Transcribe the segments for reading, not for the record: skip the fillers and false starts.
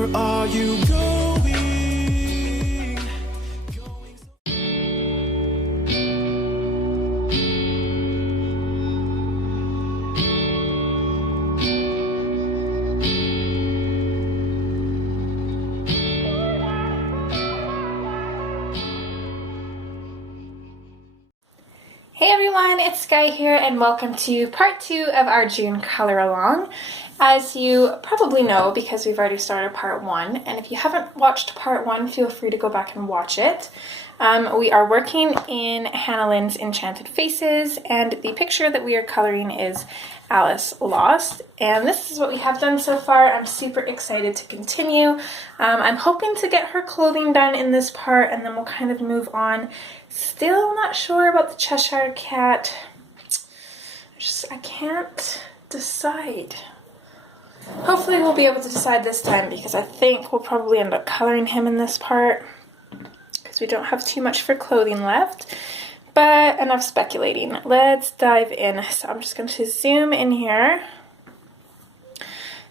Where are you going? Hey everyone, it's Skyee here and welcome to part 2 of our June color along. As you probably know, because we've already started part 1, and if you haven't watched part 1, feel free to go back and watch it. We are working in Hannah Lynn's Enchanted Faces, and the picture that we are coloring is Alice Lost, and this is what we have done so far. I'm super excited to continue. I'm hoping to get her clothing done in this part, and then we'll kind of move on. Still not sure about the Cheshire Cat. I can't decide. Hopefully we'll be able to decide this time, because I think we'll probably end up coloring him in this part, because we don't have too much for clothing left. But enough speculating. Let's dive in. So I'm just going to zoom in here.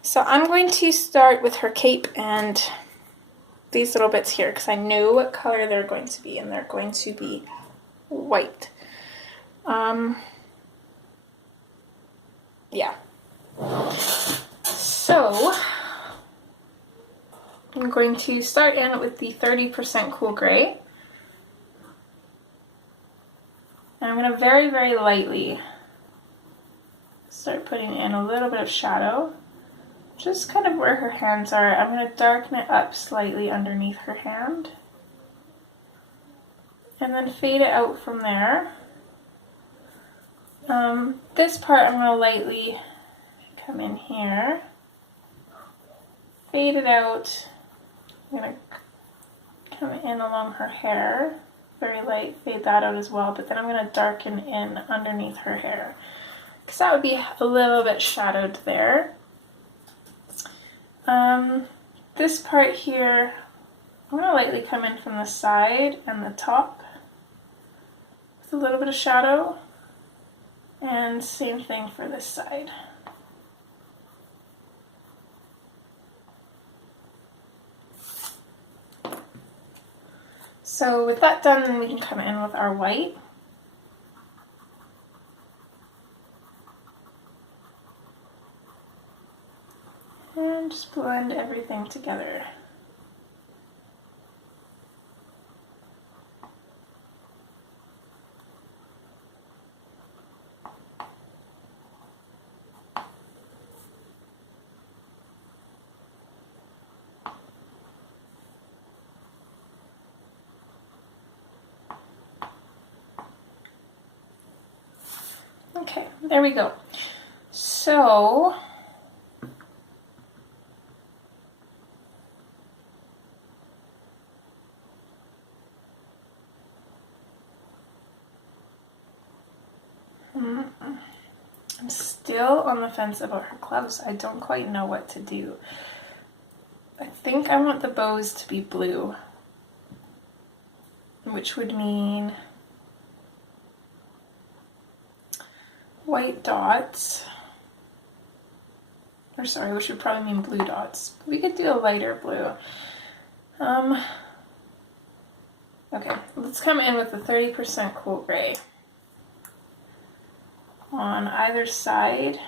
So I'm going to start with her cape and these little bits here, because I know what color they're going to be, and they're going to be white. Yeah. So I'm going to start in with the 30% cool gray. And I'm going to very, very lightly start putting in a little bit of shadow, just kind of where her hands are. I'm going to darken it up slightly underneath her hand, and then fade it out from there. This part I'm going to lightly come in here, fade it out. I'm going to come in along her hair. Very light, fade that out as well, but then I'm going to darken in underneath her hair, because that would be a little bit shadowed there. This part here, I'm going to lightly come in from the side and the top with a little bit of shadow, and same thing for this side. So with that done, then we can come in with our white. And just blend everything together. Okay, there we go. So I'm still on the fence about her gloves. I don't quite know what to do. I think I want the bows to be blue, which would mean white dots, or sorry, which would probably mean blue dots. We could do a lighter blue. Okay, let's come in with the 30% cool gray on either side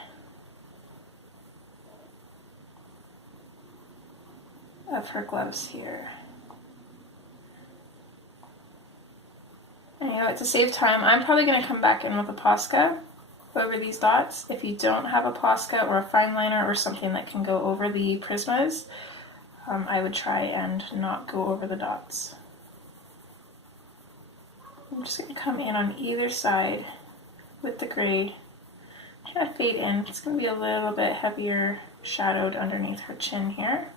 of her gloves here. And you know, to save time, I'm probably going to come back in with a Posca over these dots. If you don't have a Posca or a fine liner or something that can go over the Prismas, I would try and not go over the dots. I'm just going to come in on either side with the gray, kind of fade in. It's going to be a little bit heavier shadowed underneath her chin here.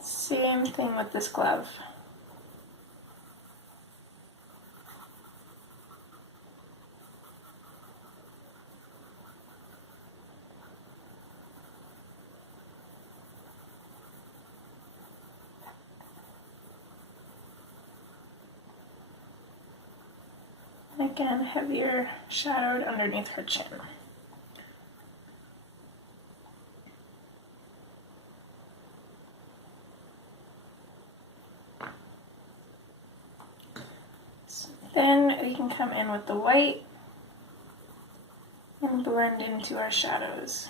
Same thing with this glove. Again, heavier shadowed underneath her chin. Then we can come in with the white and blend into our shadows.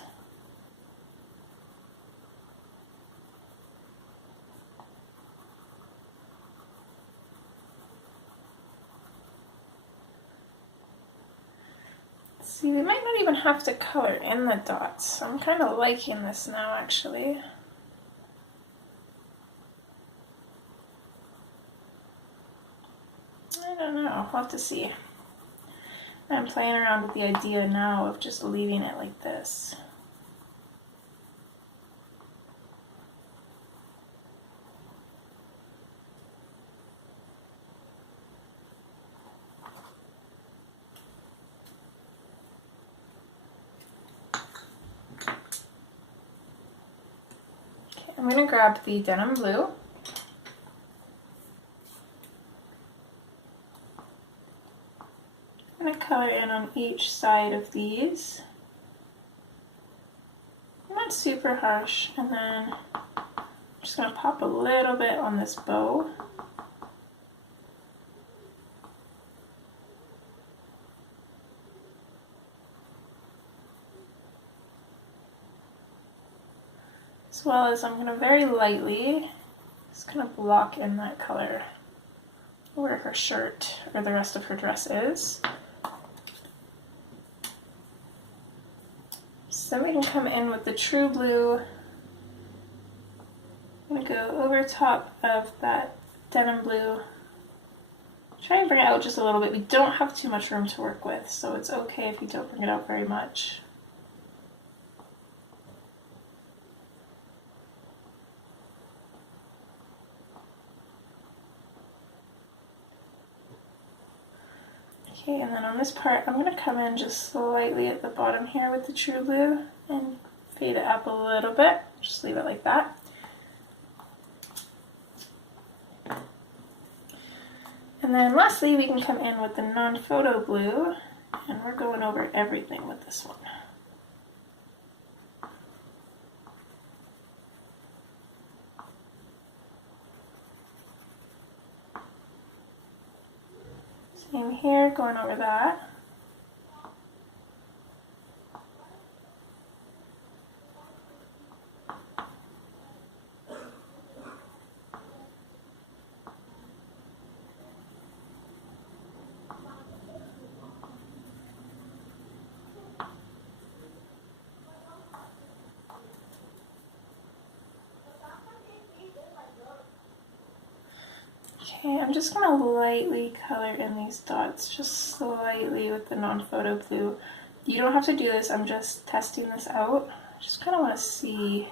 See, we might not even have to color in the dots. I'm kind of liking this now, actually. I don't know, we'll have to see. I'm playing around with the idea now of just leaving it like this. Okay, I'm going to grab the denim blue. I'm going to color in on each side of these. Not super harsh, and then I'm just going to pop a little bit on this bow. As well as I'm going to very lightly just kind of block in that color where her shirt or the rest of her dress is. So then we can come in with the true blue. I'm going to go over top of that denim blue. Try and bring it out just a little bit. We don't have too much room to work with, so it's okay if you don't bring it out very much. Okay, and then on this part, I'm going to come in just slightly at the bottom here with the true blue and fade it up a little bit. Just leave it like that. And then lastly, we can come in with the non-photo blue, and we're going over everything with this one. Same here, going over that. Okay, I'm just going to lightly color in these dots, just slightly with the non-photo blue. You don't have to do this, I'm just testing this out. I just kind of want to see.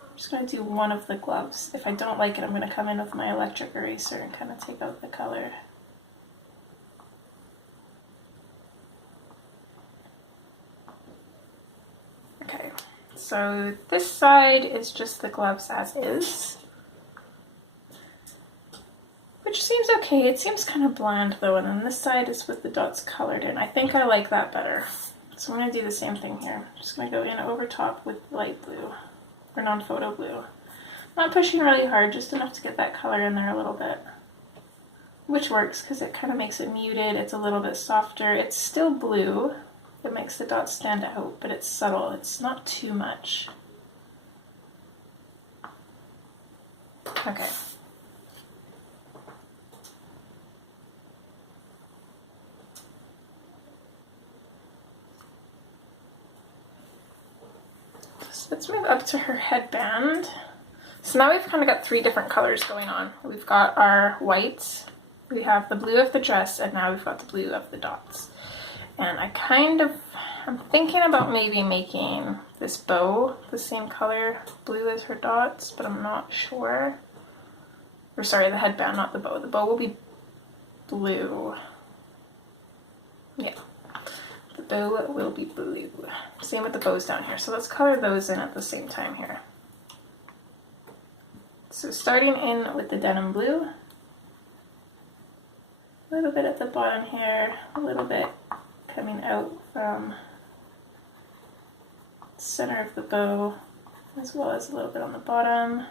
I'm just going to do one of the gloves. If I don't like it, I'm going to come in with my electric eraser and kind of take out the color. Okay, so this side is just the gloves as is. Which seems okay. It seems kind of bland though, and then this side is with the dots colored in. I think I like that better. So I'm going to do the same thing here. I'm just going to go in over top with light blue, or non-photo blue. Not pushing really hard, just enough to get that color in there a little bit. Which works because it kind of makes it muted, it's a little bit softer. It's still blue. It makes the dots stand out, but it's subtle. It's not too much. Okay. Let's move up to her headband. So now we've kind of got three different colors going on. We've got our whites, we have the blue of the dress, and now we've got the blue of the dots. And I'm thinking about maybe making this bow the same color blue as her dots, but I'm not sure. Or sorry, the headband, not the bow. The bow will be blue. Yeah. The bow will be blue. Same with the bows down here. So let's color those in at the same time here. So starting in with the denim blue, a little bit at the bottom here, a little bit coming out from the center of the bow, as well as a little bit on the bottom.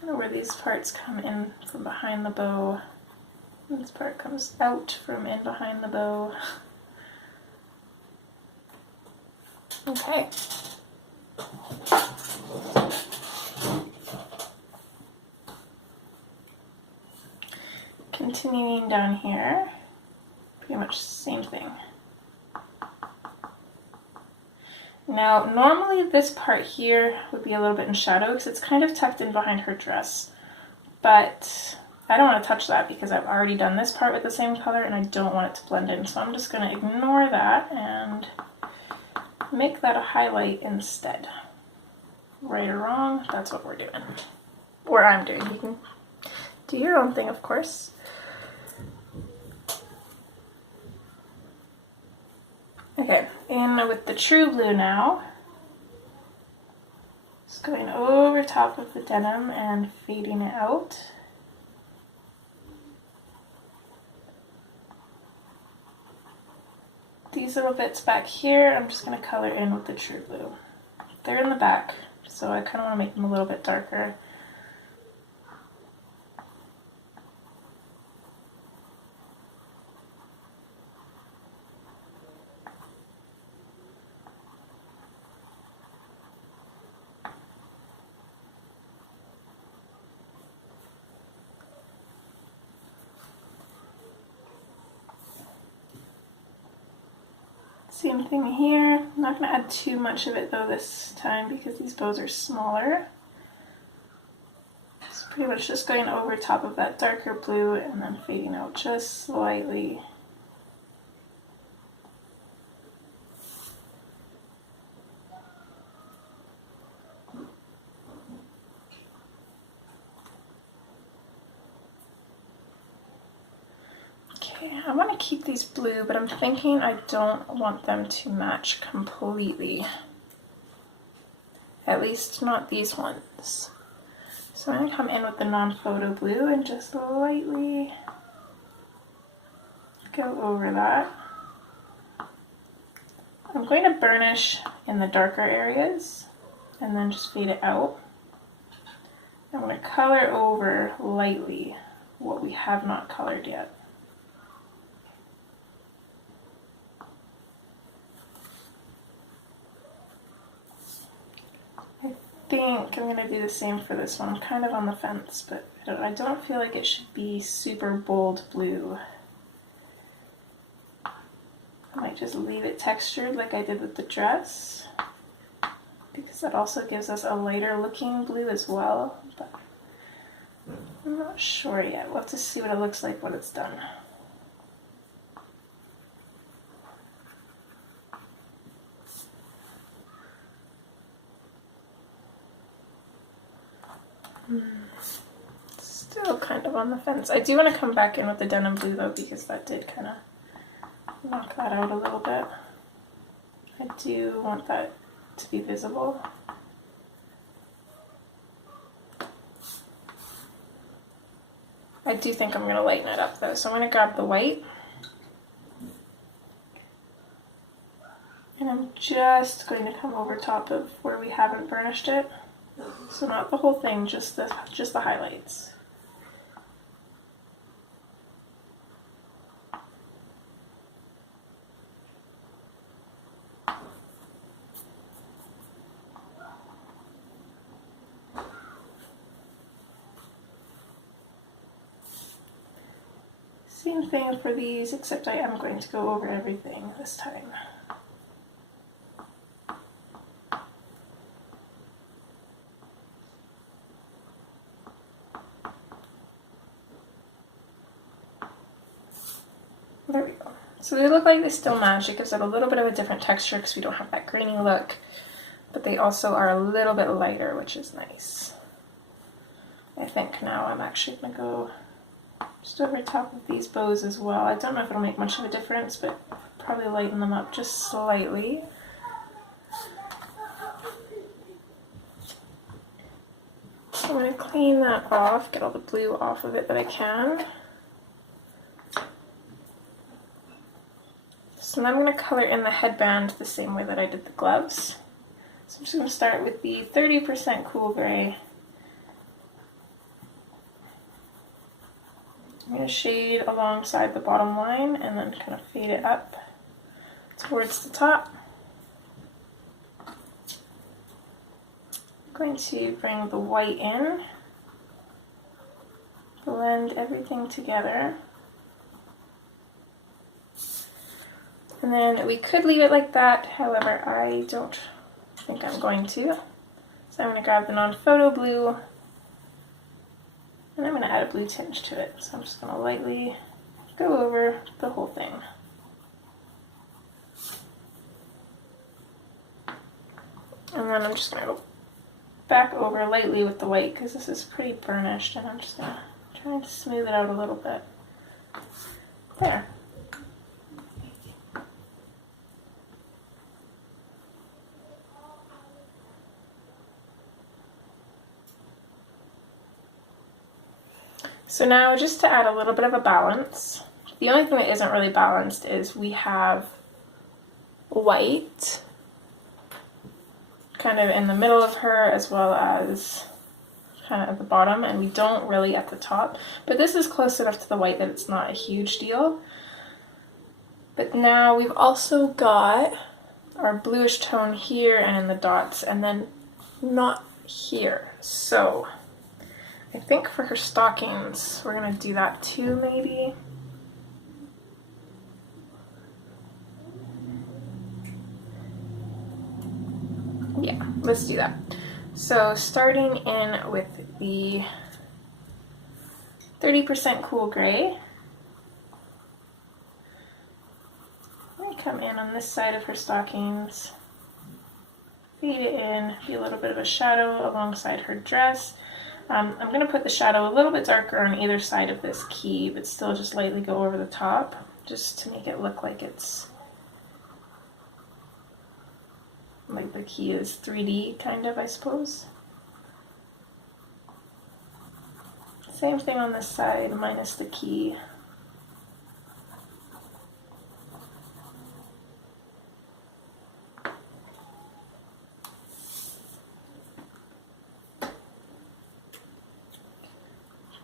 Kind of where these parts come in from behind the bow. This part comes out from in behind the bow. Okay. Continuing down here, pretty much the same thing. Now, normally this part here would be a little bit in shadow because it's kind of tucked in behind her dress, but I don't want to touch that because I've already done this part with the same color and I don't want it to blend in, so I'm just going to ignore that and make that a highlight instead. Right or wrong, that's what we're doing. Or I'm doing. You can do your own thing, of course. Okay, in with the true blue now. Just going over top of the denim and fading it out. These little bits back here, I'm just going to color in with the true blue. They're in the back, so I kind of want to make them a little bit darker. Same thing here. I'm not going to add too much of it though this time because these bows are smaller. It's pretty much just going over top of that darker blue and then fading out just slightly. I want to keep these blue, but I'm thinking I don't want them to match completely. At least not these ones. So I'm going to come in with the non-photo blue and just lightly go over that. I'm going to burnish in the darker areas and then just fade it out. I'm going to color over lightly what we have not colored yet. I think I'm going to do the same for this one. I'm kind of on the fence, but I don't feel like it should be super bold blue. I might just leave it textured like I did with the dress, because that also gives us a lighter looking blue as well, but I'm not sure yet. We'll have to see what it looks like when it's done. Still kind of on the fence. I do want to come back in with the denim blue though, because that did kind of knock that out a little bit. I do want that to be visible. I do think I'm going to lighten it up though, so I'm going to grab the white. And I'm just going to come over top of where we haven't burnished it. So not the whole thing, just the highlights. Same thing for these, except I am going to go over everything this time. There we go. So they look like they still match. It gives it a little bit of a different texture because we don't have that grainy look, but they also are a little bit lighter, which is nice. I think now I'm actually going to go just over top of these bows as well. I don't know if it'll make much of a difference, but probably lighten them up just slightly. So I'm going to clean that off, get all the blue off of it that I can. So now I'm going to color in the headband the same way that I did the gloves. So I'm just going to start with the 30% cool gray I'm going to shade alongside the bottom line and then kind of fade it up towards the top. I'm going to bring the white in, blend everything together. And then we could leave it like that, however, I don't think I'm going to. So I'm going to grab the non-photo blue, and I'm going to add a blue tinge to it. So I'm just going to lightly go over the whole thing. And then I'm just going to go back over lightly with the white because this is pretty burnished, and I'm just going to try to smooth it out a little bit. There. So now, just to add a little bit of a balance, the only thing that isn't really balanced is we have white kind of in the middle of her as well as kind of at the bottom, and we don't really at the top, but this is close enough to the white that it's not a huge deal. But now we've also got our bluish tone here and in the dots, and then not here. So I think for her stockings, we're going to do that too, maybe. Yeah, let's do that. So starting in with the 30% cool gray, I'm going to come in on this side of her stockings, fade it in, be a little bit of a shadow alongside her dress. I'm going to put the shadow a little bit darker on either side of this key, but still just lightly go over the top, just to make it look like it's like the key is 3D kind of, I suppose. Same thing on this side, minus the key.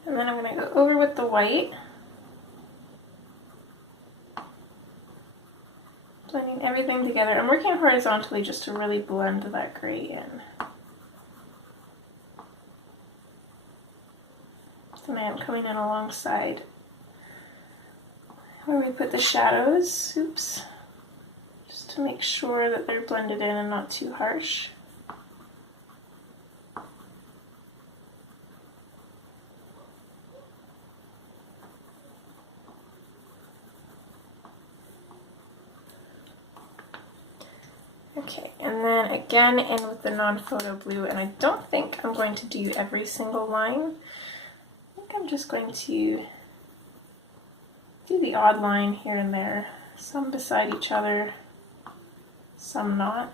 And then I'm going to go over with the white, blending everything together. I'm working horizontally just to really blend that gray in. So now I'm coming in alongside where we put the shadows, oops, just to make sure that they're blended in and not too harsh. Okay, and then again in with the non-photo blue, and I don't think I'm going to do every single line. I think I'm just going to do the odd line here and there, some beside each other, some not.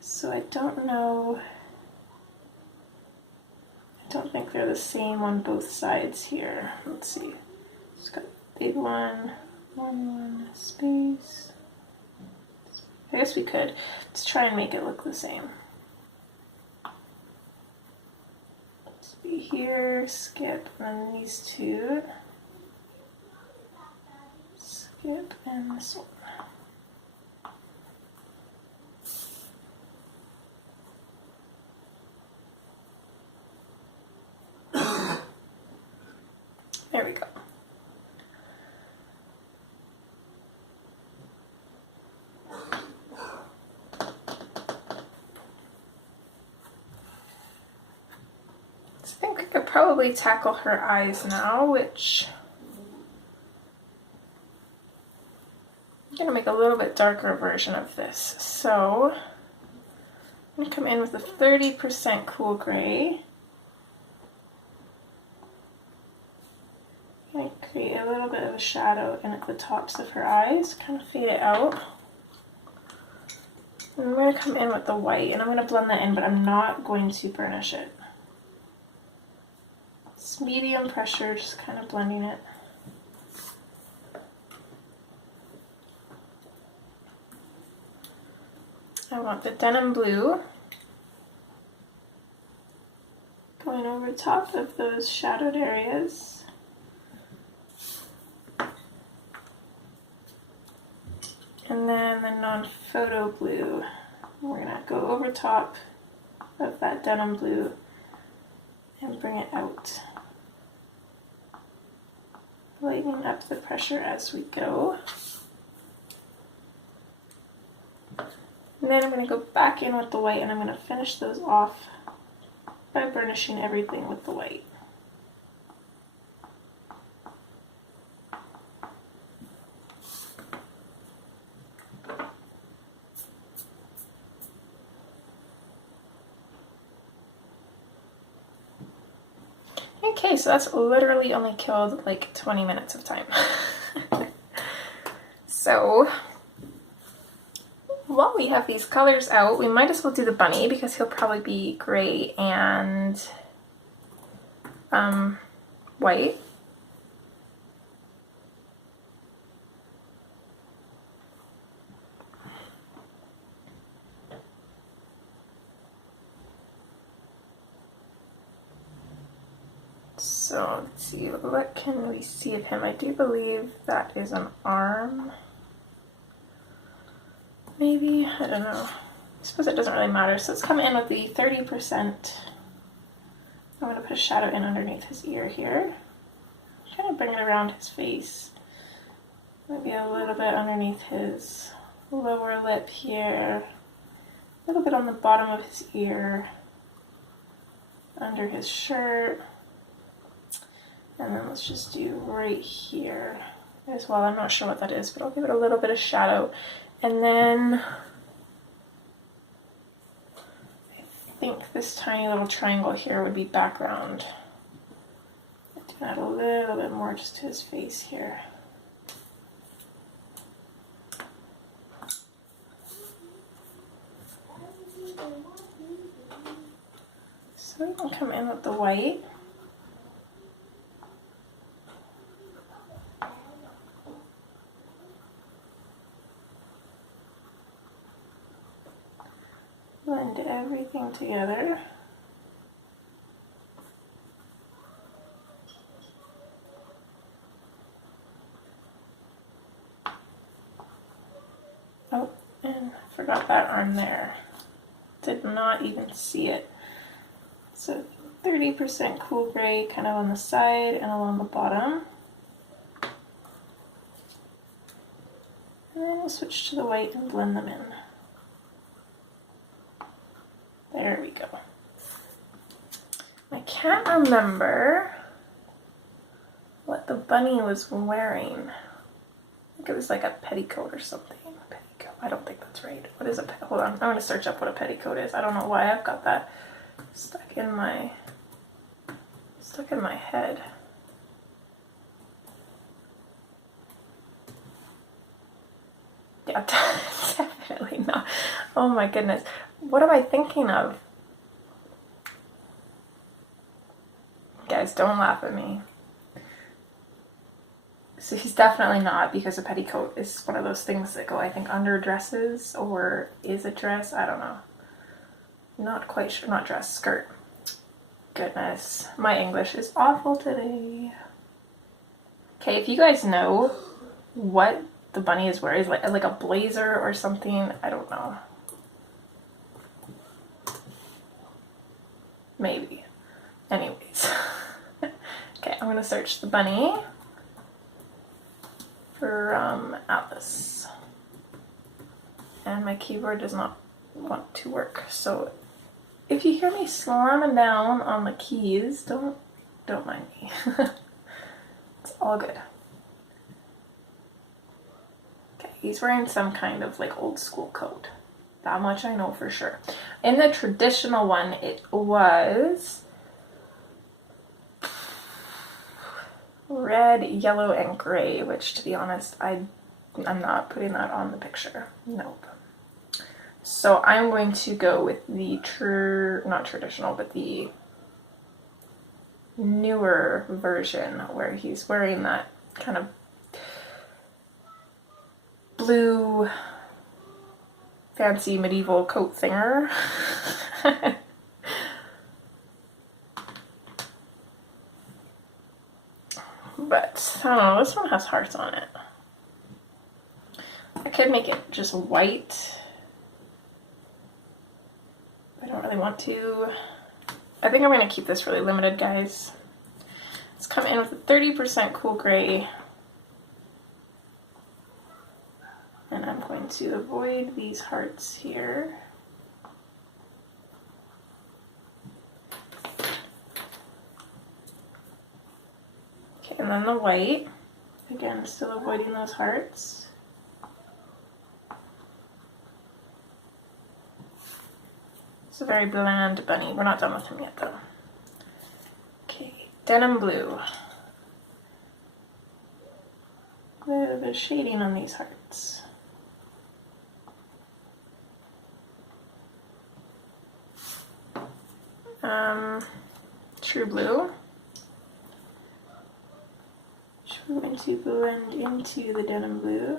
So I don't know, I don't think they're the same on both sides here. Let's see, just got big one, space. I guess we could. Let's try and make it look the same. Let's be here, skip, and then these two. Skip, and this one. There we go. I think we could probably tackle her eyes now, which I'm going to make a little bit darker version of this. So I'm going to come in with a 30% cool gray. I'm going to create a little bit of a shadow in at the tops of her eyes, kind of fade it out. And I'm going to come in with the white, and I'm going to blend that in, but I'm not going to burnish it. It's medium pressure, just kind of blending it. I want the denim blue. in over top of those shadowed areas. And then the non-photo blue, we're going to go over top of that denim blue and bring it out. Lightening up the pressure as we go. And then I'm going to go back in with the white and I'm going to finish those off by burnishing everything with the white. Okay, so that's literally only killed like 20 minutes of time. So while we have these colors out, we might as well do the bunny because he'll probably be gray and white. So let's see, what can we see of him? I do believe that is an arm. Maybe, I don't know. I suppose it doesn't really matter. So let's come in with the 30%. I'm going to put a shadow in underneath his ear here. Trying to bring it around his face. Maybe a little bit underneath his lower lip here. A little bit on the bottom of his ear. Under his shirt. And then let's just do right here as well. I'm not sure what that is, but I'll give it a little bit of shadow. And then I think this tiny little triangle here would be background. I do add a little bit more just to his face here. So we can come in with the white. Blend everything together. Oh, and I forgot that arm there. Did not even see it. So 30% cool gray kind of on the side and along the bottom. And then we'll switch to the white and blend them in. There we go. I can't remember what the bunny was wearing. I think it was like a petticoat or something. A petticoat. I don't think that's right. What is a petticoat? Hold on. I'm going to search up what a petticoat is. I don't know why I've got that stuck in my head. Yeah, definitely not. Oh my goodness. What am I thinking of? Guys, don't laugh at me. So he's definitely not, because a petticoat is one of those things that go, I think, under dresses, or is a dress, I don't know. Not quite sure, not dress, skirt. Goodness, my English is awful today. Okay, if you guys know what the bunny is wearing, is like a blazer or something, I don't know. Maybe. Anyways. Okay, I'm going to search the bunny from Alice. And my keyboard does not want to work. So if you hear me slamming down on the keys, don't mind me. It's all good. Okay, he's wearing some kind of like old school coat. That much I know for sure. In the traditional one, it was red, yellow, and gray, which, to be honest, I'm not putting that on the picture. Nope. So I'm going to go with the not traditional, but the newer version where he's wearing that kind of blue fancy medieval coat thinger. But I don't know, this one has hearts on it. I could make it just white. I don't really want to. I think I'm going to keep this really limited, guys. Let's come in with a 30% cool gray. And I'm going to avoid these hearts here. Okay, and then the white. Again, still avoiding those hearts. It's a very bland bunny. We're not done with him yet, though. Okay, denim blue. A little bit of shading on these hearts. True blue. We're going to blend into the denim blue.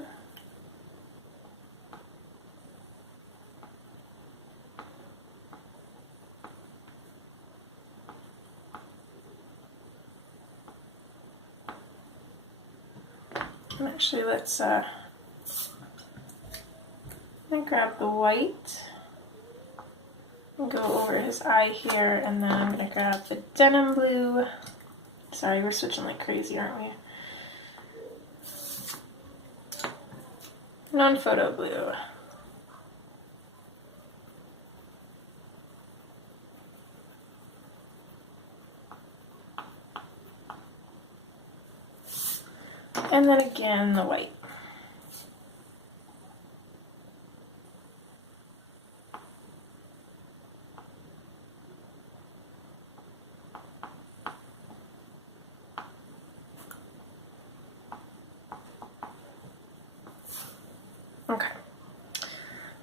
And actually, let's I'm gonna grab the white and go over his eye here, and then I'm gonna grab the denim blue. Sorry, we're switching like crazy, aren't we? Non-photo blue. And then again, the white. Okay.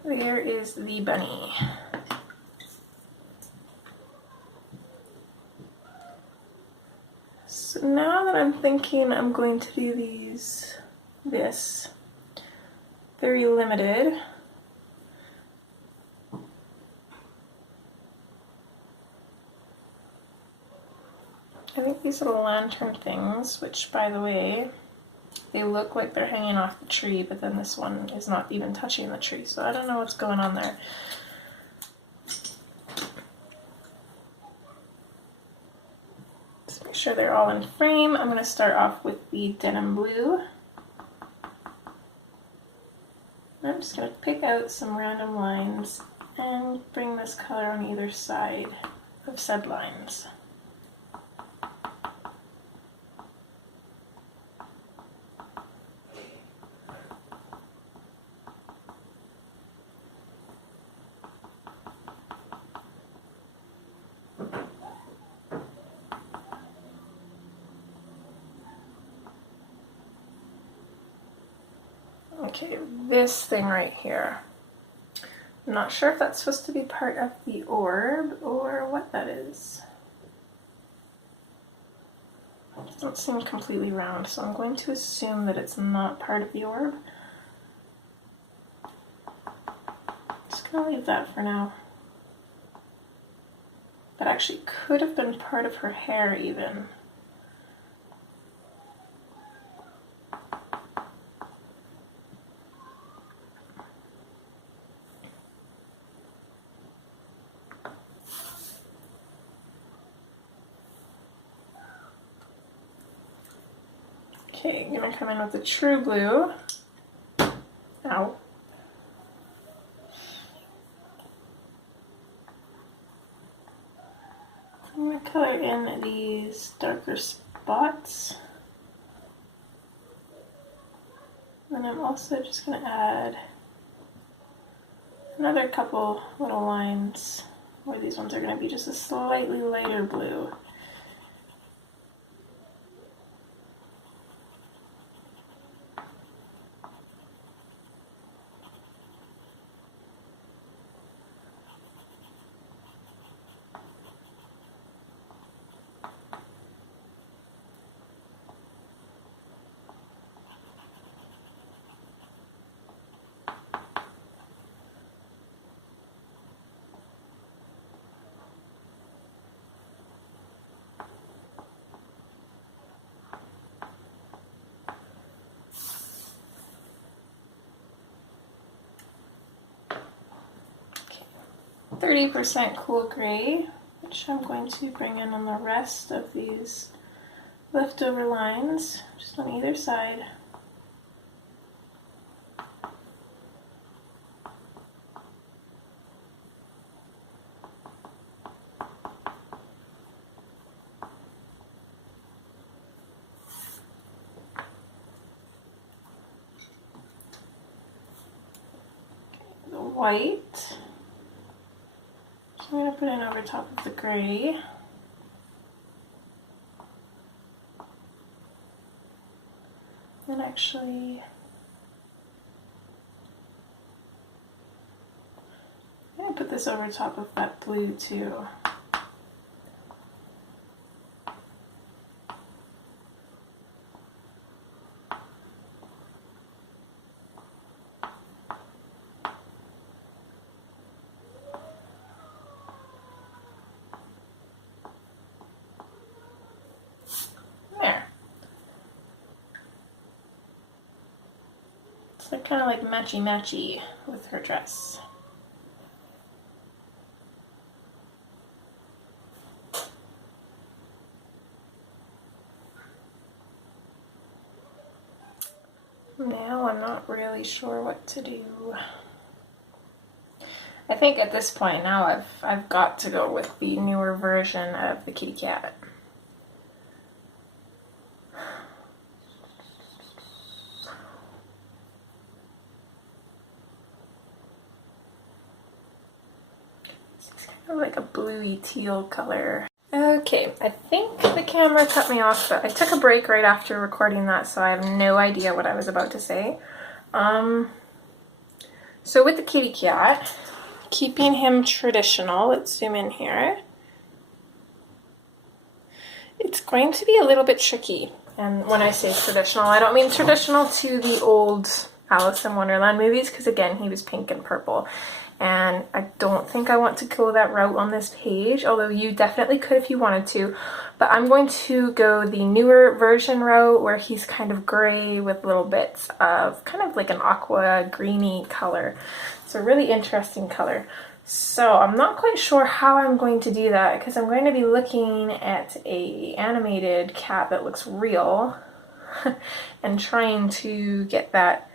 There is the bunny. So now that I'm thinking I'm going to do this very limited. I think these little lantern things, which by the way, they look like they're hanging off the tree, but then this one is not even touching the tree, so I don't know what's going on there. Just make sure they're all in frame. I'm going to start off with the denim blue. I'm just going to pick out some random lines and bring this color on either side of said lines. Okay, this thing right here. I'm not sure if that's supposed to be part of the orb or what that is. It doesn't seem completely round, so I'm going to assume that it's not part of the orb. Just gonna leave that for now. That actually could have been part of her hair even. Okay, I'm gonna come in with the true blue. Ow. I'm gonna color in these darker spots. And I'm also just gonna add another couple little lines where these ones are gonna be just a slightly lighter blue. 30% cool gray, which I'm going to bring in on the rest of these leftover lines, just on either side. The white, so I'm going to put in over top of the gray. And actually, I'm going to put this over top of that blue too. There. So they're kind of like matchy-matchy with her dress. Now I'm not really sure what to do. I think at this point now I've got to go with the newer version of the kitty cat. It's kind of like a bluey teal color. Okay, I think the camera cut me off, but I took a break right after recording that, so I have no idea what I was about to say. So with the kitty cat, keeping him traditional, let's zoom in here. It's going to be a little bit tricky. And when I say traditional, I don't mean traditional to the old Alice in Wonderland movies, because again, he was pink and purple. And I don't think I want to go that route on this page, although you definitely could if you wanted to. But I'm going to go the newer version route where he's kind of gray with little bits of kind of like an aqua greeny color. It's a really interesting color. So I'm not quite sure how I'm going to do that, because I'm going to be looking at a animated cat that looks real and trying to get that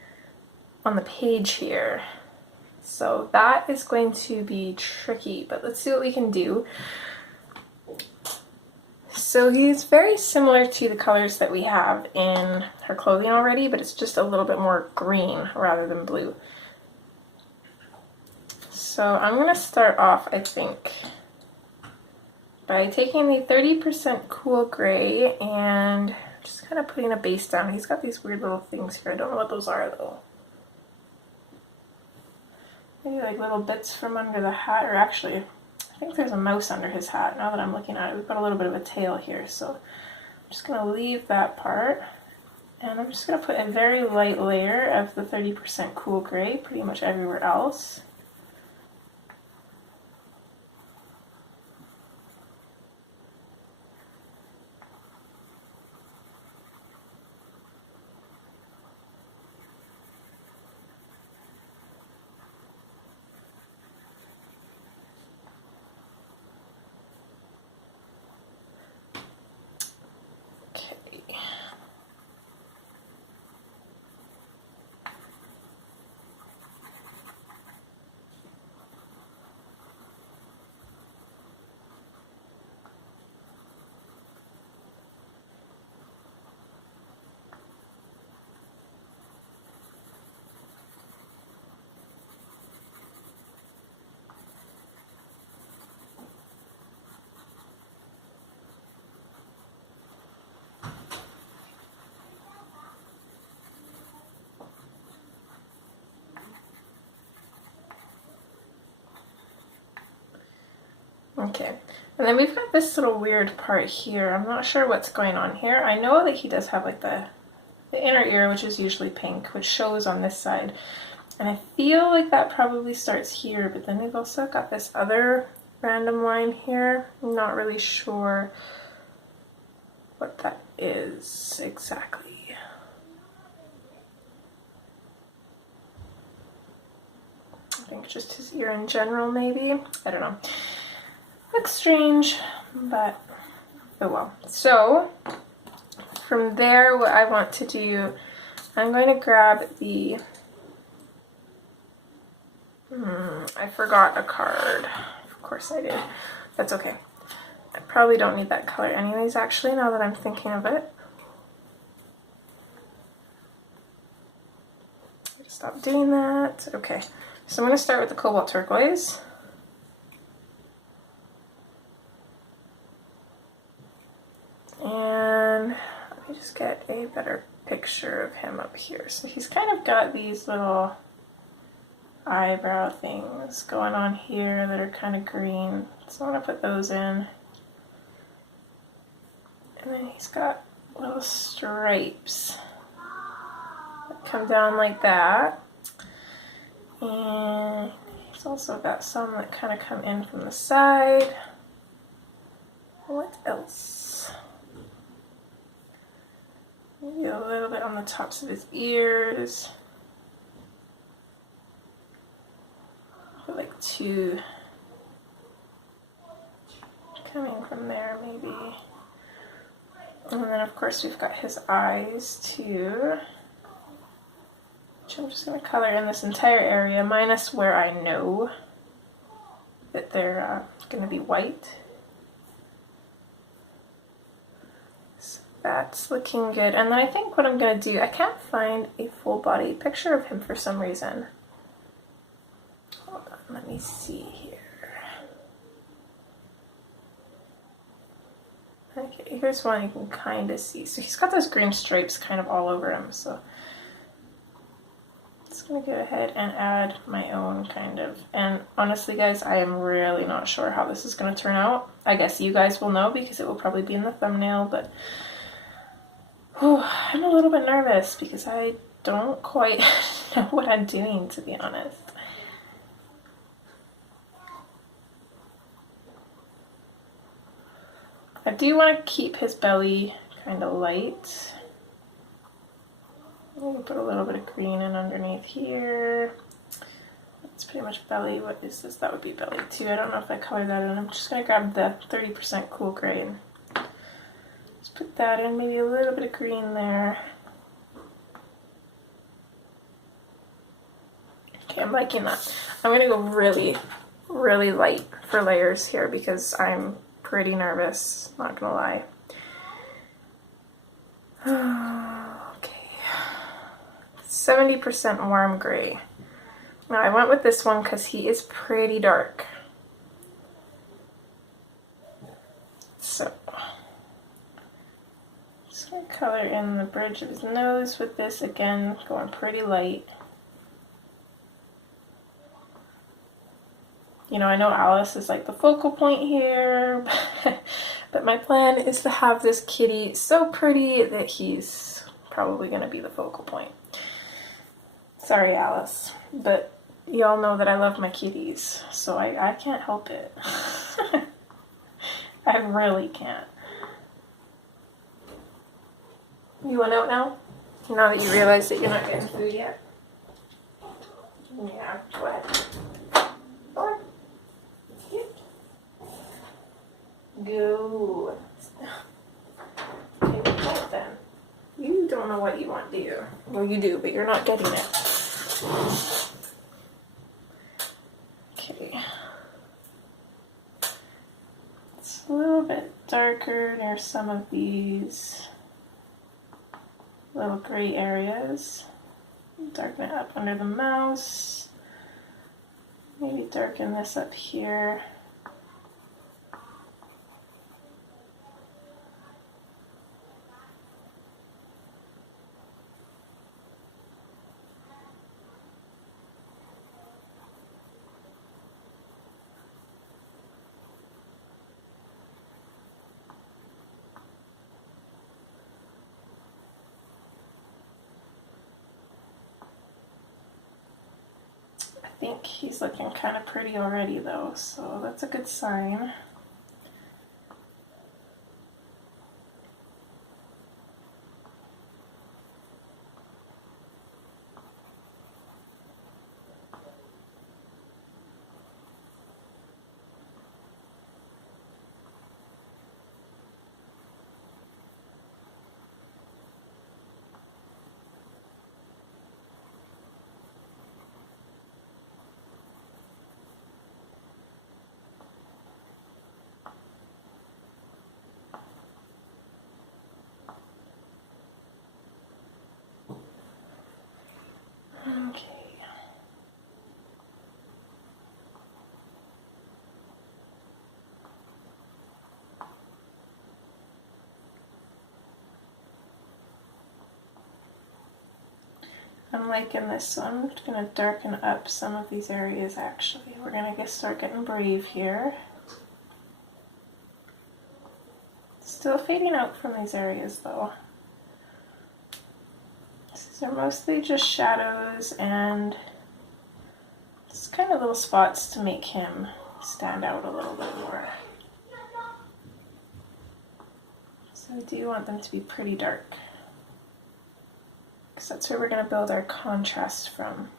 on the page here. So that is going to be tricky, but let's see what we can do. So he's very similar to the colors that we have in her clothing already, but it's just a little bit more green rather than blue. So I'm going to start off, I think, by taking the 30% cool gray and just kind of putting a base down. He's got these weird little things here. I don't know what those are though. Maybe like little bits from under the hat, or actually, I think there's a mouse under his hat. Now that I'm looking at it, we've got a little bit of a tail here, so I'm just going to leave that part. And I'm just going to put a very light layer of the 30% cool gray pretty much everywhere else. Okay, and then we've got this little weird part here. I'm not sure what's going on here. I know that he does have like the inner ear, which is usually pink, which shows on this side. And I feel like that probably starts here, but then we've also got this other random line here. I'm not really sure what that is exactly. I think just his ear in general, maybe. I don't know. Looks strange, but oh well. So from there, what I want to do, I'm going to grab the, I forgot a card. Of course I did. That's okay. I probably don't need that color anyways, actually, now that I'm thinking of it. Stop doing that. Okay, so I'm going to start with the cobalt turquoise. And let me just get a better picture of him up here. So he's kind of got these little eyebrow things going on here that are kind of green. So I'm going to put those in. And then he's got little stripes that come down like that. And he's also got some that kind of come in from the side. What else? Maybe a little bit on the tops of his ears. I like two coming from there, maybe. And then of course we've got his eyes too, which I'm just going to color in this entire area, minus where I know that they're going to be white. So that's looking good. And then I think what I'm going to do, I can't find a full body picture of him for some reason. Hold on, let me see here. Okay, here's one you can kind of see. So he's got those green stripes kind of all over him, so I'm just going to go ahead and add my own kind of. And honestly guys, I am really not sure how this is going to turn out. I guess you guys will know because it will probably be in the thumbnail, but I'm a little bit nervous because I don't quite know what I'm doing, to be honest. I do want to keep his belly kind of light. I'm going to put a little bit of green in underneath here. That's pretty much belly. What is this? That would be belly too. I don't know if I colored that in. I'm just going to grab the 30% cool gray and just put that in. Maybe a little bit of green there. Okay, I'm liking that. I'm going to go really, really light for layers here because I'm pretty nervous, not gonna lie. Okay, 70% warm gray. Now I went with this one because he is pretty dark. So, just gonna color in the bridge of his nose with this again, going pretty light. You know, I know Alice is like the focal point here, but my plan is to have this kitty so pretty that he's probably going to be the focal point. Sorry, Alice, but y'all know that I love my kitties, so I can't help it. I really can't. You want out now? Now that you realize that you're not getting food yet? Yeah, go ahead. Go. Okay, well then. You don't know what you want, do you? Well, you do, but you're not getting it. Okay. It's a little bit darker near some of these little gray areas. Darken it up under the mouse. Maybe darken this up here. I think he's looking kind of pretty already though, so that's a good sign. unlike in this one, I'm going to darken up some of these areas actually. We're going to start getting brave here. Still fading out from these areas though. These are mostly just shadows and just kind of little spots to make him stand out a little bit more. So I do want them to be pretty dark, because that's where we're going to build our contrast from.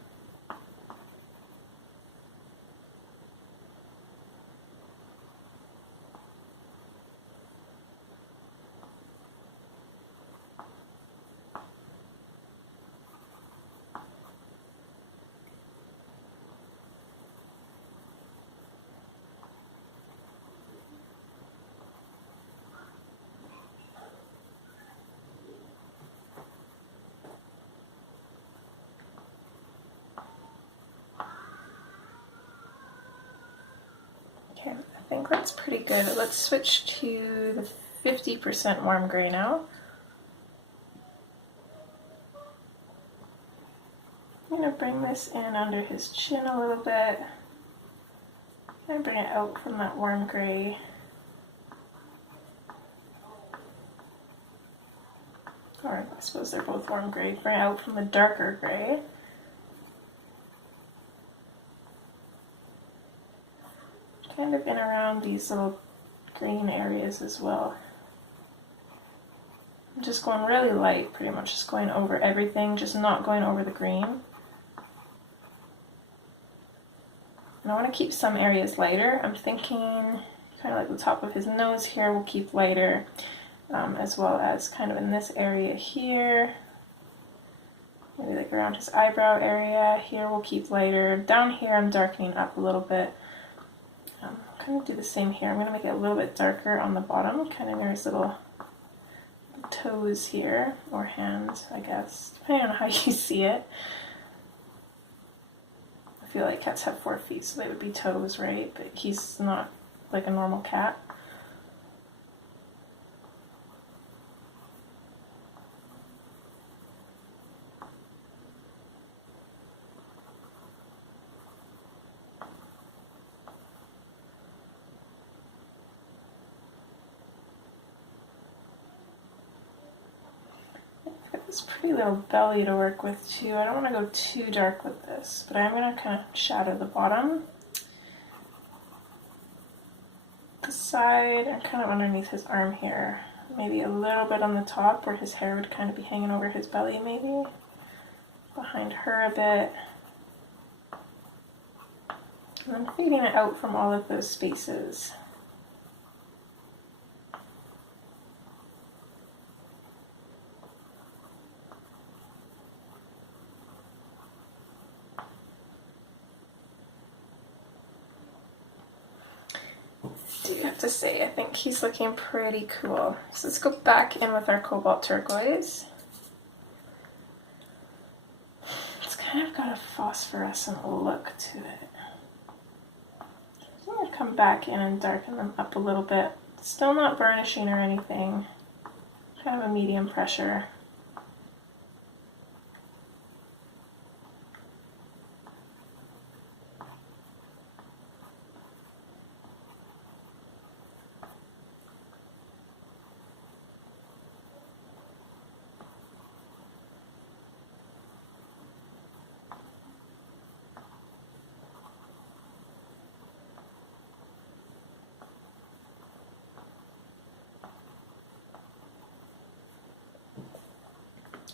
Okay, I think that's pretty good. Let's switch to the 50% warm gray now. I'm going to bring this in under his chin a little bit and bring it out from that warm gray. Or I suppose they're both warm gray. Bring it out from the darker gray. Kind of in around these little green areas as well. I'm just going really light, pretty much just going over everything, just not going over the green. And I want to keep some areas lighter. I'm thinking kind of like the top of his nose here we'll keep lighter, as well as kind of in this area here. Maybe like around his eyebrow area here we'll keep lighter. Down here I'm darkening up a little bit. I'm going to do the same here. I'm going to make it a little bit darker on the bottom, kind of near his little toes here, or hands, I guess, depending on how you see it. I feel like cats have 4 feet, so they would be toes, right? But he's not like a normal cat. This pretty little belly to work with too. I don't want to go too dark with this, but I'm going to kind of shadow the bottom, the side, and kind of underneath his arm here. Maybe a little bit on the top where his hair would kind of be hanging over his belly maybe. Behind her a bit. And then fading it out from all of those spaces. To say, I think he's looking pretty cool. So let's go back in with our cobalt turquoise. It's kind of got a phosphorescent look to it. I'm going to come back in and darken them up a little bit. Still not burnishing or anything. Kind of a medium pressure.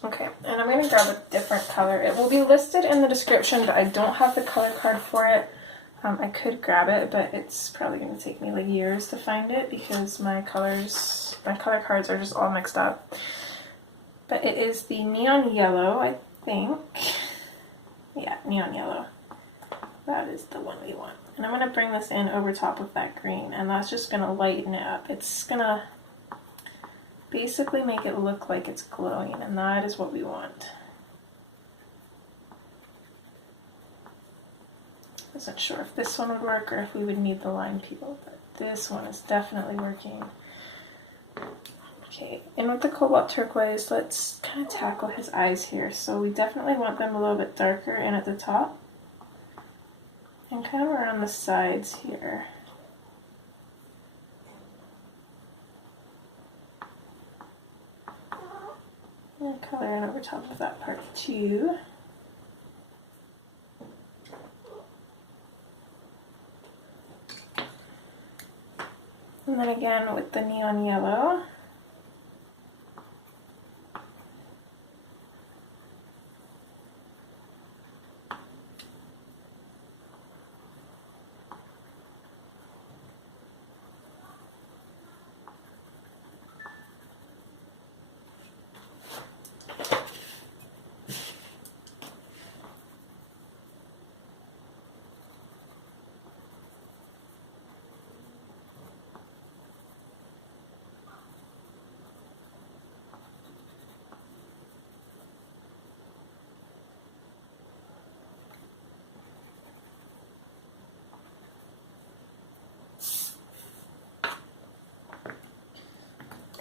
Okay, and I'm going to grab a different color. It will be listed in the description, but I don't have the color card for it. I could grab it, but it's probably going to take me like years to find it because my color cards are just all mixed up. But it is the neon yellow, I think. Yeah, neon yellow. That is the one we want. And I'm going to bring this in over top of that green, and that's just going to lighten it up. It's going to basically make it look like it's glowing, and that is what we want. Wasn't sure if this one would work or if we would need the line peel, but this one is definitely working. Okay, and with the cobalt turquoise, let's kind of tackle his eyes here. So we definitely want them a little bit darker in at the top and kind of around the sides here. And color in over top of that part too. And then again with the neon yellow.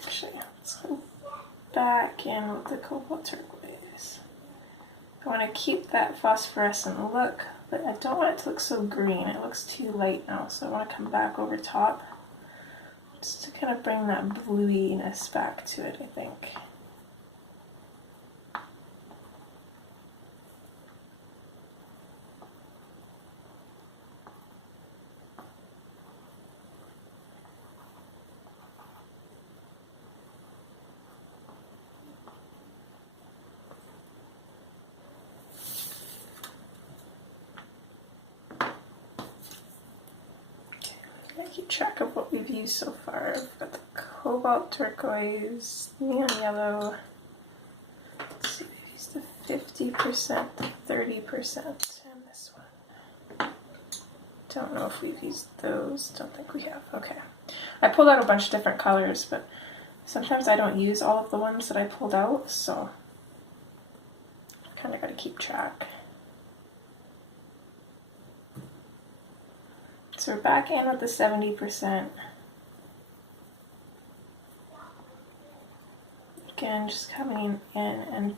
Actually, let's go back in with the cobalt turquoise. I want to keep that phosphorescent look, but I don't want it to look so green. It looks too light now, so I want to come back over top just to kind of bring that bluiness back to it, I think. Keep track of what we've used so far. We've got the cobalt turquoise, neon yellow. Let's see, we've used the 50%, the 30%, and this one. Don't know if we've used those. Don't think we have. Okay. I pulled out a bunch of different colors, but sometimes I don't use all of the ones that I pulled out, so I kind of got to keep track. So we're back in with the 70%. Again, just coming in and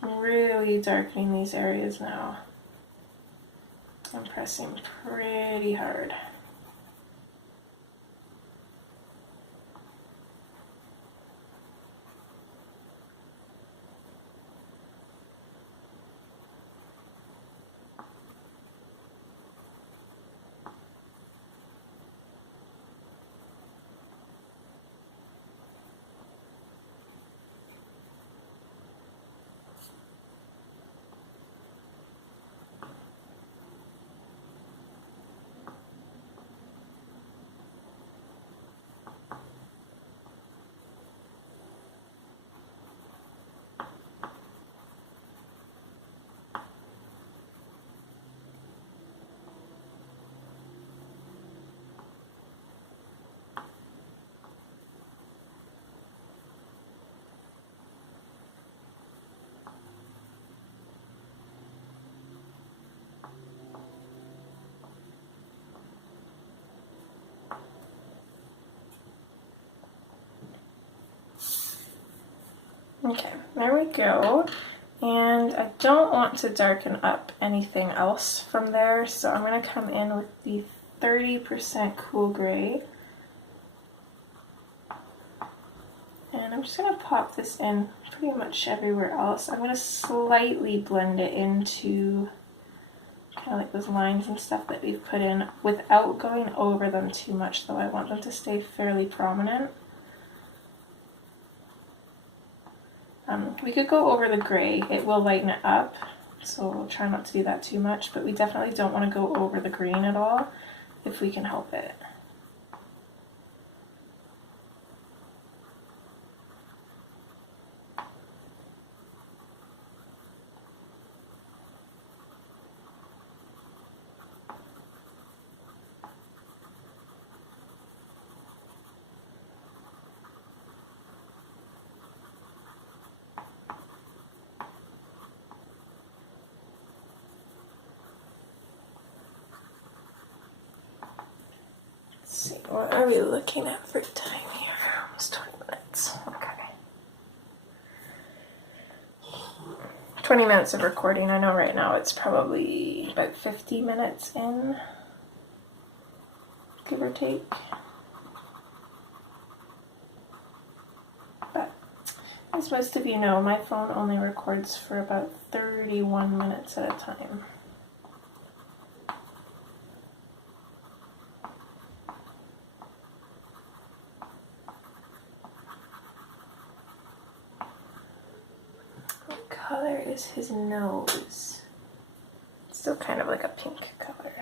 really darkening these areas now. I'm pressing pretty hard. Okay, there we go. And I don't want to darken up anything else from there, so I'm going to come in with the 30% cool gray. And I'm just going to pop this in pretty much everywhere else. I'm going to slightly blend it into kind of like those lines and stuff that we've put in without going over them too much, though I want them to stay fairly prominent. We could go over the gray, it will lighten it up, so we'll try not to do that too much, but we definitely don't want to go over the green at all if we can help it. Let's see, what are we looking at for time here? Almost 20 minutes. 20 minutes of recording. I know right now it's probably about 50 minutes in, give or take. But as most of you know, my phone only records for about 31 minutes at a time. What color is his nose? It's still kind of like a pink color.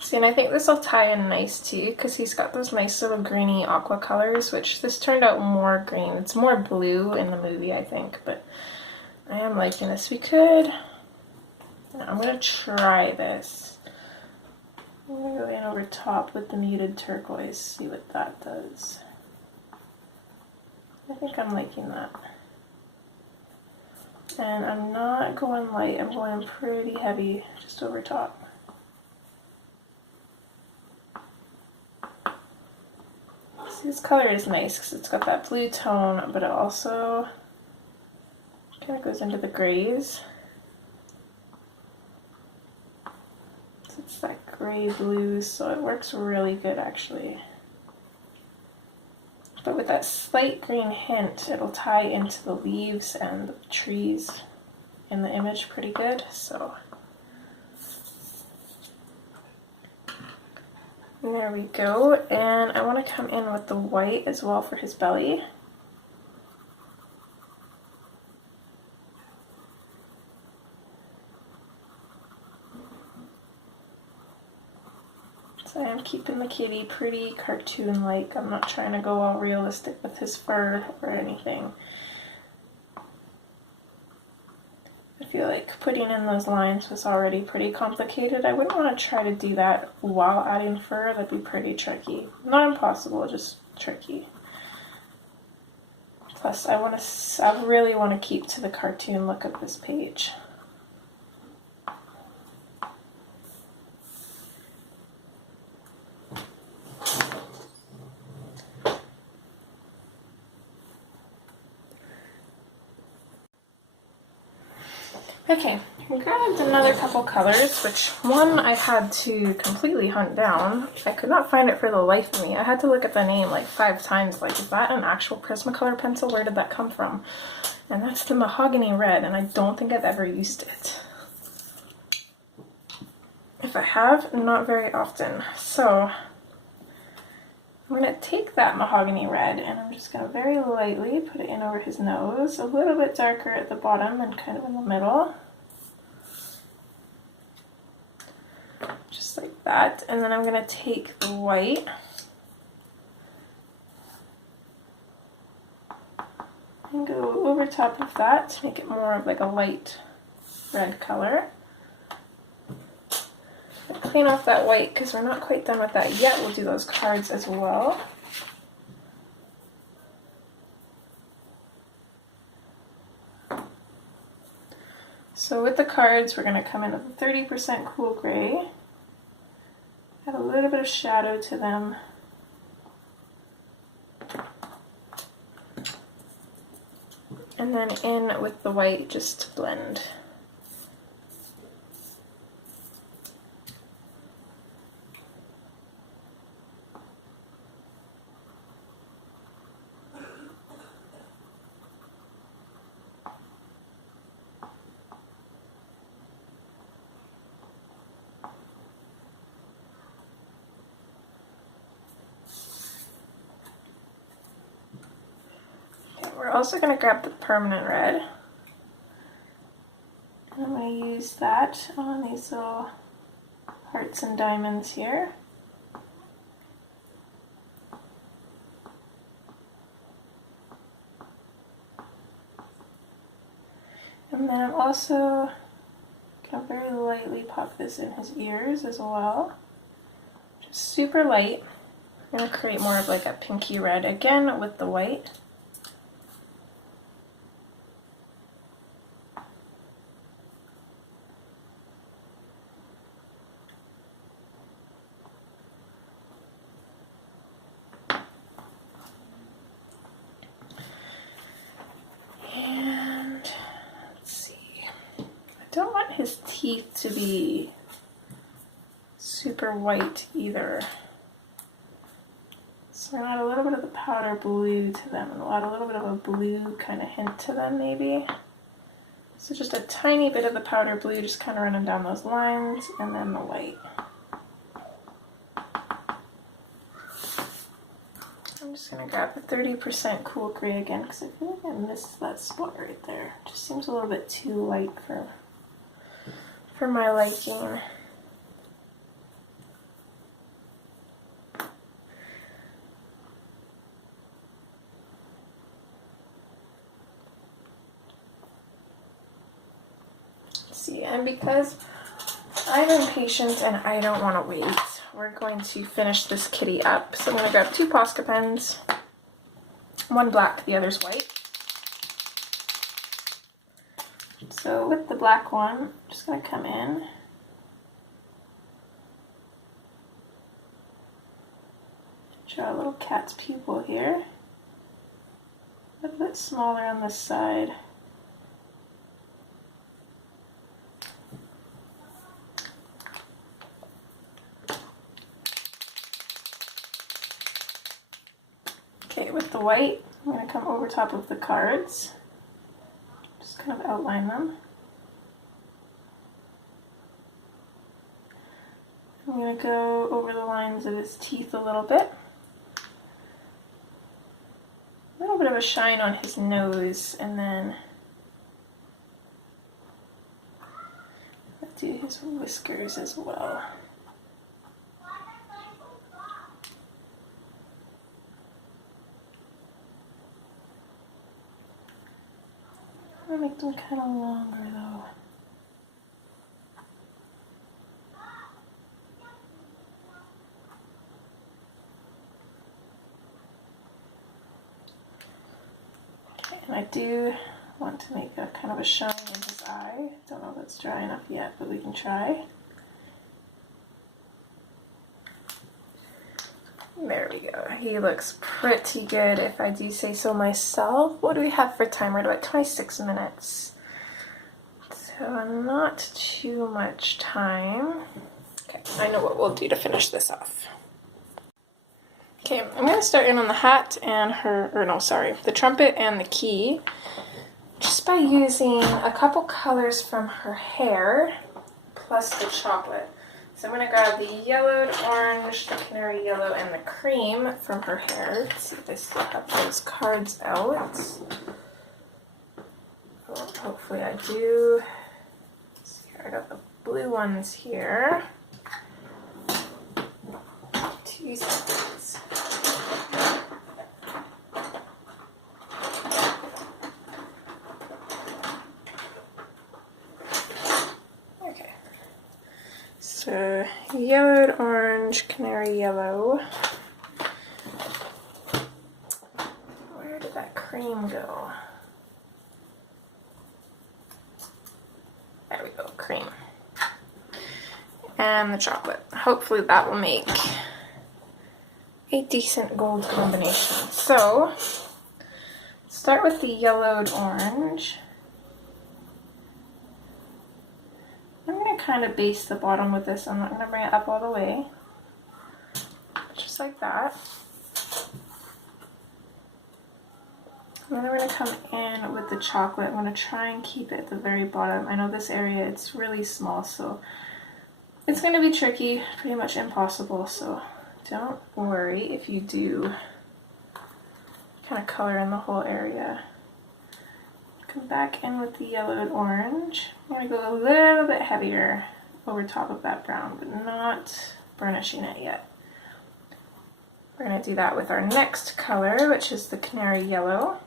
See, and I think this will tie in nice too, because he's got those nice little greeny aqua colors, which this turned out more green. It's more blue in the movie, I think, but I am liking this. We could, I'm going to try this. I'm going to go in over top with the muted turquoise, see what that does. I think I'm liking that. And I'm not going light, I'm going pretty heavy just over top. See, this color is nice because it's got that blue tone, but it also kind of goes into the grays. So it's that gray blue, so it works really good actually. But with that slight green hint, it'll tie into the leaves and the trees in the image pretty good, so. There we go, and I want to come in with the white as well for his belly. So I'm keeping the kitty pretty cartoon-like. I'm not trying to go all realistic with his fur or anything. I feel like putting in those lines was already pretty complicated. I wouldn't want to try to do that while adding fur. That'd be pretty tricky. Not impossible, just tricky. Plus, I really want to keep to the cartoon look of this page. Okay, I grabbed another couple colors, which one I had to completely hunt down. I could not find it for the life of me. I had to look at the name like 5 times, like, is that an actual Prismacolor pencil? Where did that come from? And that's the mahogany red, and I don't think I've ever used it. If I have, not very often. So I'm going to take that mahogany red and I'm just going to very lightly put it in over his nose, a little bit darker at the bottom and kind of in the middle. Just like that. And then I'm going to take the white and go over top of that to make it more of like a light red color. Clean off that white because we're not quite done with that yet. We'll do those cards as well. So with the cards, we're going to come in with a 30% cool gray, add a little bit of shadow to them, and then in with the white just to blend. We're also going to grab the permanent red. And I'm going to use that on these little hearts and diamonds here. And then I'm also going to very lightly pop this in his ears as well. Just super light. I'm going to create more of like a pinky red again with the white. And let's see. I don't want his teeth to be super white either. So I'm going to add a little bit of the powder blue to them, and we'll add a little bit of a blue kind of hint to them maybe. So just a tiny bit of the powder blue, just kind of running down those lines, and then the white. I'm just going to grab the 30% cool gray again, because I feel like I missed that spot right there. It just seems a little bit too light for my liking. See, and because I'm impatient and I don't want to wait, we're going to finish this kitty up. So I'm going to grab 2 Posca pens, one black, the other's white. So with the black one, I'm just going to come in. Draw a little cat's pupil here. A little bit smaller on this side. Okay, with the white, I'm going to come over top of the cards. Just kind of outline them. I'm going to go over the lines of his teeth a little bit. A little bit of a shine on his nose, and then let's do his whiskers as well. I'm going to make them kind of longer though. Okay, and I do want to make a kind of a shine in his eye. Don't know if it's dry enough yet, but we can try. There we go. He looks pretty good if I do say so myself. What do we have for time? We're at about 26 minutes. So not too much time. Okay, I know what we'll do to finish this off. Okay, I'm going to start in on the hat and the trumpet and the key, just by using a couple colors from her hair plus the chocolate. So I'm going to grab the yellowed orange, the canary yellow, and the cream from her hair. Let's see if I still have those cards out. Oh, hopefully I do. Let's see here, I got the blue ones here. 2 seconds. So yellowed orange, canary yellow. Where did that cream go? There we go, cream. And the chocolate. Hopefully that will make a decent gold combination. So start with the yellowed orange. I'm going to kind of base the bottom with this. I'm not going to bring it up all the way. Just like that. And then we're going to come in with the chocolate. I'm going to try and keep it at the very bottom. I know this area, it's really small, so it's going to be tricky, pretty much impossible. So don't worry if you do kind of color in the whole area. Come back in with the yellowed orange. I'm going to go a little bit heavier over top of that brown, but not burnishing it yet. We're going to do that with our next color, which is the canary yellow.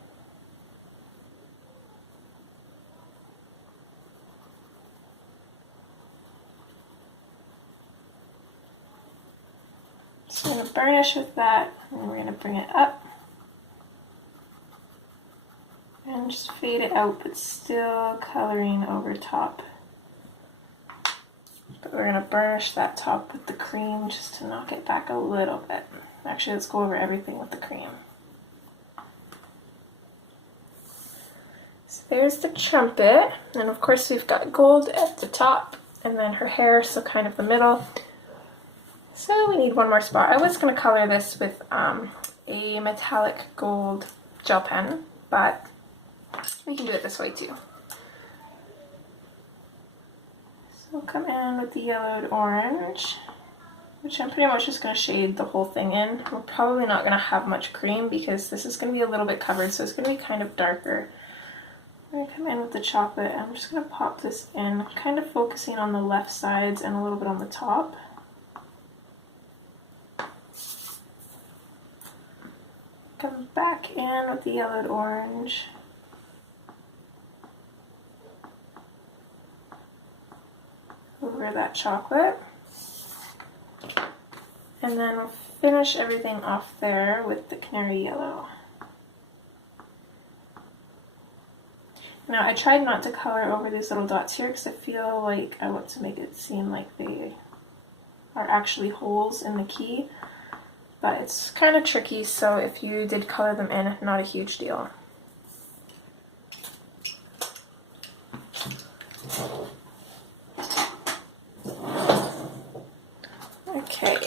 So I'm going to burnish with that, and then we're going to bring it up. And just fade it out, but still coloring over top. But we're going to burnish that top with the cream just to knock it back a little bit. Actually, let's go over everything with the cream. So there's the trumpet, and of course we've got gold at the top, and then her hair, so kind of the middle. So we need one more spot. I was going to color this with a metallic gold gel pen, but we can do it this way too. So we'll come in with the yellowed orange, which I'm pretty much just going to shade the whole thing in. We're probably not going to have much cream because this is going to be a little bit covered, so it's going to be kind of darker. I'm going to come in with the chocolate. I'm just going to pop this in, kind of focusing on the left sides and a little bit on the top. Come back in with the yellowed orange. Over that chocolate. And then we'll finish everything off there with the canary yellow. Now I tried not to color over these little dots here because I feel like I want to make it seem like they are actually holes in the key. But it's kind of tricky, so if you did color them in, not a huge deal. Okay.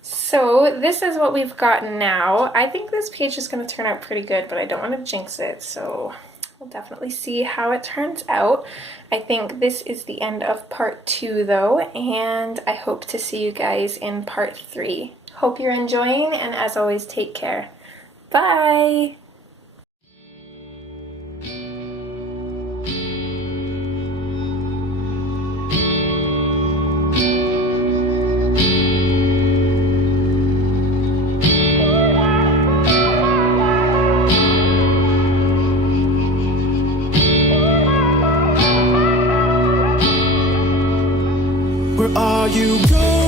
So this is what we've got now. I think this page is going to turn out pretty good, but I don't want to jinx it, so we'll definitely see how it turns out. I think this is the end of part 2 though, and I hope to see you guys in part 3. Hope you're enjoying, and as always, take care. Bye! Where are you going?